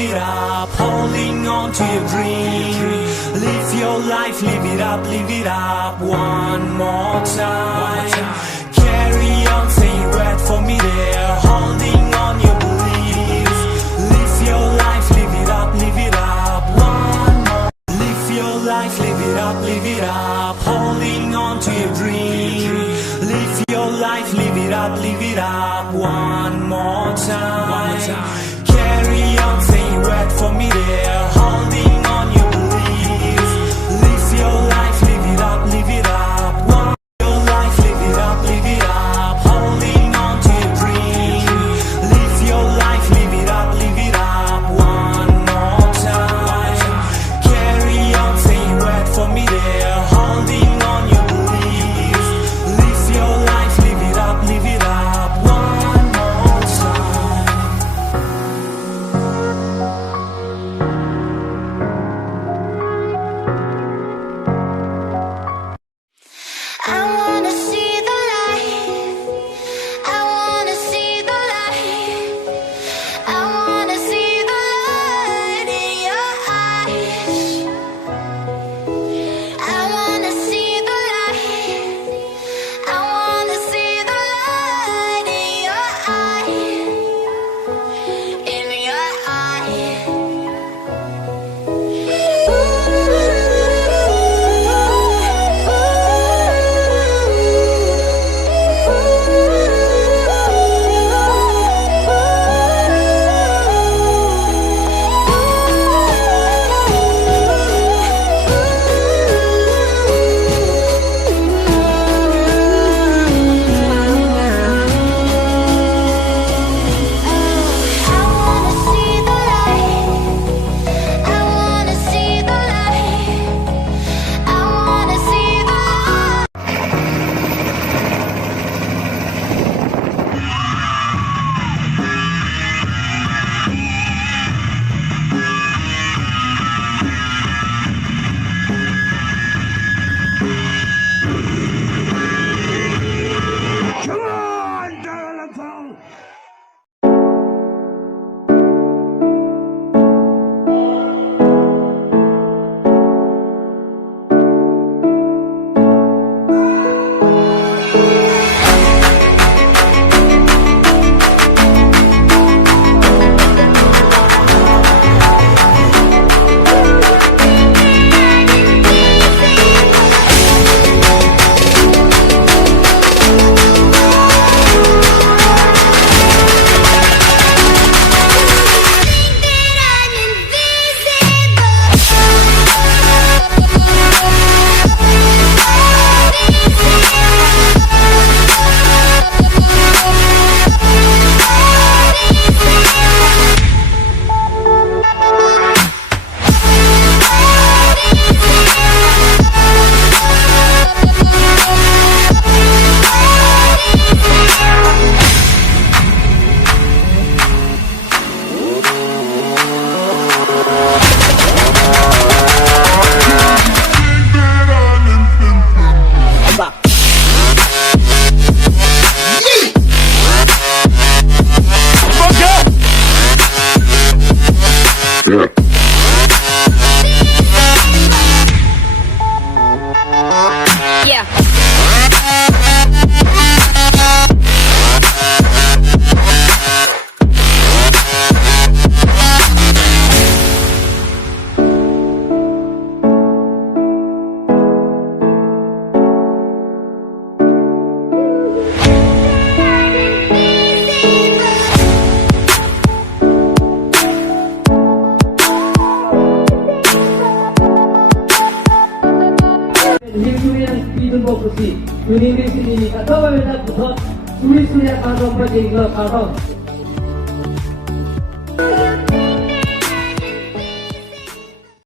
it up, holding on to your dream. Live your life, live it up one more time. Carry on, say you wait for me there, holding on your beliefs. Live your life, live it up one more. Live your life, live it up, holding on to your dream. Live your life, live it up one more time. Carry on, say you wait for me there, holding on your beliefs. Live your life, live it up one. Your life, live it up, holding on to your dream. Live your life, live it up one more time. Carry on, say you wait for me there, holding on your beliefs. Live your life, live it up one more time. I wanna see the light. I wanna see the light. I wanna see the light in your eyes. I wanna see the light. I wanna see the light in your eyes. In your eyes. Speedbox이 은행대신이니까 토요일날부터 수리수리한 방송까지 이거 가서